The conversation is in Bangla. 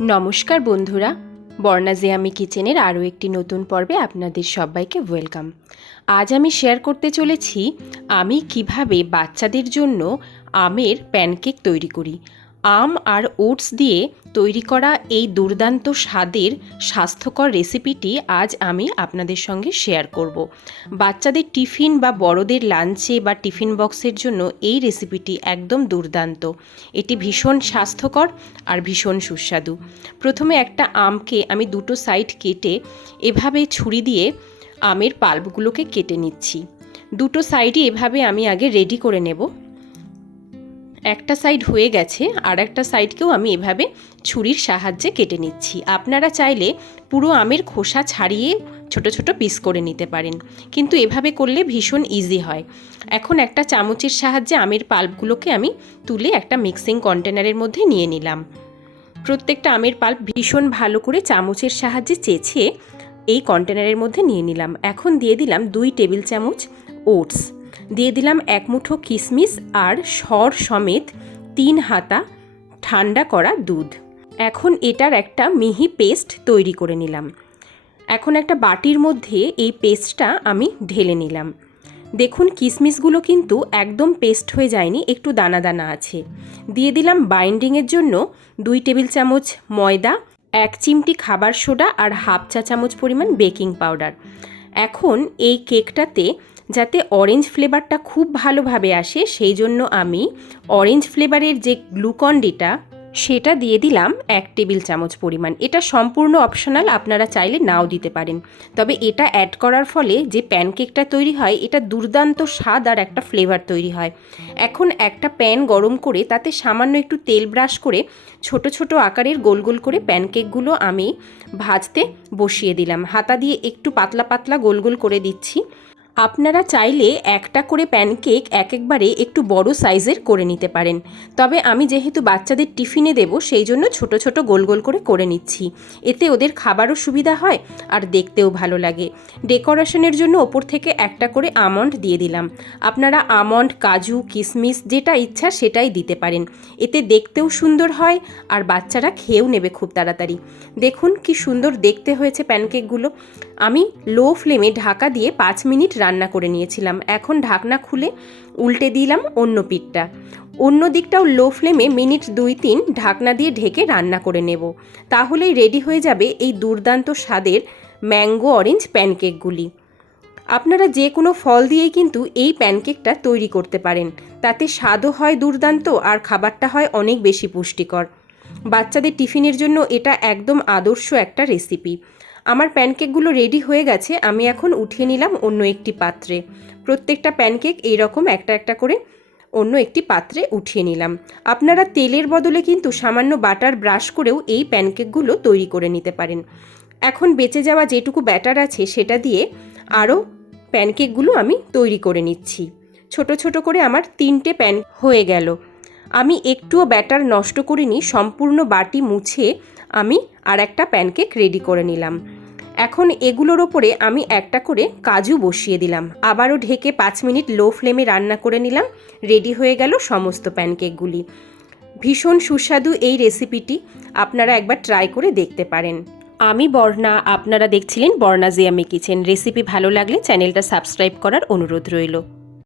নমস্কার বন্ধুরা বর্ণাজে আমি কিচেনের আরও একটি নতুন পর্বে আপনাদের সবাইকে ওয়েলকাম। আজ আমি শেয়ার করতে চলেছি আমি কীভাবে বাচ্চাদের জন্য আমের প্যানকেক তৈরি করি। আম আর ওটস দিয়ে তৈরি করা এই দুর্দান্ত স্বাদের স্বাস্থ্যকর রেসিপিটি আজ আমি আপনাদের সঙ্গে শেয়ার করব। বাচ্চাদের টিফিন বা বড়দের লাঞ্চে বা টিফিন বক্সের জন্য এই রেসিপিটি একদম দুর্দান্ত। এটি ভীষণ স্বাস্থ্যকর আর ভীষণ সুস্বাদু। প্রথমে একটা আমকে আমি দুটো সাইড কেটে এভাবে ছুরি দিয়ে আমের পাল্পগুলোকে কেটে নিচ্ছি। দুটো সাইডই এভাবে আমি আগে রেডি করে নেব। একটা সাইড হয়ে গেছে, আর একটা সাইডকেও আমি এভাবে ছুরির সাহায্যে কেটে নিচ্ছি। আপনারা চাইলে পুরো আমের খোসা ছাড়িয়ে ছোট ছোট পিস করে নিতে পারেন। কিন্তু এভাবে করলে ভীষণ ইজি হয়। এখন একটা চামচের সাহায্যে আমের পাল্পগুলোকে আমি তুলে একটা মিক্সিং কন্টেনারের মধ্যে নিয়ে নিলাম। প্রত্যেকটা আমের পাল্প ভীষণ ভালো করে চামচের সাহায্যে চেঁচিয়ে এই কন্টেনারের মধ্যে নিয়ে নিলাম। এখন দিয়ে দিলাম দুই টেবিল চামচ ওটস দিয়ে দিলাম এক মুঠো কিশমিশ আর সর সমেত তিন হাতা ঠান্ডা করা দুধ। এখন এটার একটা মিহি পেস্ট তৈরি করে নিলাম। এখন একটা বাটির মধ্যে এই পেস্টটা আমি ঢেলে নিলাম। দেখুন কিশমিশগুলো কিন্তু একদম পেস্ট হয়ে যায়নি, একটু দানা দানা আছে। দিয়ে দিলাম বাইন্ডিংয়ের জন্য দুই টেবিল চামচ ময়দা, এক চিমটি খাবার সোডা আর হাফ চা চামচ পরিমাণ বেকিং পাউডার। এখন এই কেকটাতে যাতে অরেঞ্জ ফ্লেভারটা খুব ভালোভাবে আসে সেই জন্য আমি অরেঞ্জ ফ্লেভারের যে গ্লুকন্ডিটা সেটা দিয়ে দিলাম এক টেবিল চামচ পরিমাণ। এটা সম্পূর্ণ অপশনাল আপনারা চাইলে নাও দিতে পারেন। তবে এটা অ্যাড করার ফলে যে প্যানকেকটা তৈরি হয়, এটা দুর্দান্ত স্বাদ আর একটা ফ্লেভার তৈরি হয়। এখন একটা প্যান গরম করে, তাতে সামান্য একটু তেল ব্রাশ করে, ছোট ছোট আকারের গোল গোল করে প্যানকেকগুলো আমি ভাজতে বসিয়ে দিলাম। হাতা দিয়ে একটু পাতলা পাতলা গোল গোল করে দিচ্ছি। আপনারা চাইলে একটা করে প্যানকেক এক একবারে একটু বড় সাইজের করে নিতে পারেন। তবে আমি যেহেতু বাচ্চাদের টিফিনে দেব, সেই জন্য ছোট ছোট গোল গোল করে করে নিচ্ছি। এতে ওদের খাবারও সুবিধা হয় আর দেখতেও ভালো লাগে। ডেকোরেশনের জন্য ওপর থেকে একটা করে আমন্ড দিয়ে দিলাম। আপনারা আমন্ড, কাজু কিশমিশ যেটা ইচ্ছা সেটাই দিতে পারেন। এতে দেখতেও সুন্দর হয় আর বাচ্চারা খেয়েও নেবে খুব তাড়াতাড়ি। দেখুন কি সুন্দর দেখতে হয়েছে প্যানকেকগুলো। আমি লো ফ্লেমে ঢাকা দিয়ে পাঁচ মিনিট রান্না করে নিয়েছিলাম। এখন ঢাকনা খুলে উল্টে দিলাম অন্য পিঠটা। অন্য দিকটাও লো ফ্লেমে মিনিট দুই তিন ঢাকনা দিয়ে ঢেকে রান্না করে নেব। তাহলেই রেডি হয়ে যাবে এই দুর্দান্ত স্বাদের ম্যাঙ্গো অরেঞ্জ প্যানকেকগুলি। আপনারা যে কোনো ফল দিয়েই কিন্তু এই প্যানকেকটা তৈরি করতে পারেন। তাতে স্বাদও হয় দুর্দান্ত আর খাবারটা হয় অনেক বেশি পুষ্টিকর। বাচ্চাদের টিফিনের জন্য এটা একদম আদর্শ একটা রেসিপি। আমার প্যানকেকগুলো রেডি হয়ে গেছে, আমি এখন উঠিয়ে নিলাম অন্য একটি পাত্রে। প্রত্যেকটা প্যানকেক এইরকম একটা একটা করে অন্য একটি পাত্রে উঠিয়ে নিলাম। আপনারা তেলের বদলে কিন্তু সামান্য বাটার ব্রাশ করেও এই প্যানকেকগুলো তৈরি করে নিতে পারেন। এখন বেঁচে যাওয়া যেটুকু ব্যাটার আছে, সেটা দিয়ে আরও প্যানকেকগুলো আমি তৈরি করে নিচ্ছি। ছোট ছোট করে আমার তিনটে প্যান হয়ে গেল। আমি একটুও ব্যাটার নষ্ট করিনি, সম্পূর্ণ বাটি মুছে আমি আর একটা প্যানকেক রেডি করে নিলাম। এখন এগুলোর ওপরে আমি একটা করে কাজু বসিয়ে দিলাম। আবারও ঢেকে পাঁচ মিনিট লো ফ্লেমে রান্না করে নিলাম। রেডি হয়ে গেল সমস্ত প্যানকেকগুলি। ভীষণ সুস্বাদু এই রেসিপিটি আপনারা একবার ট্রাই করে দেখতে পারেন। আমি বর্ণা, আপনারা দেখছিলেন বর্ণা জিয়ামি কিচেন। রেসিপি ভালো লাগলে চ্যানেলটা সাবস্ক্রাইব করার অনুরোধ রইল।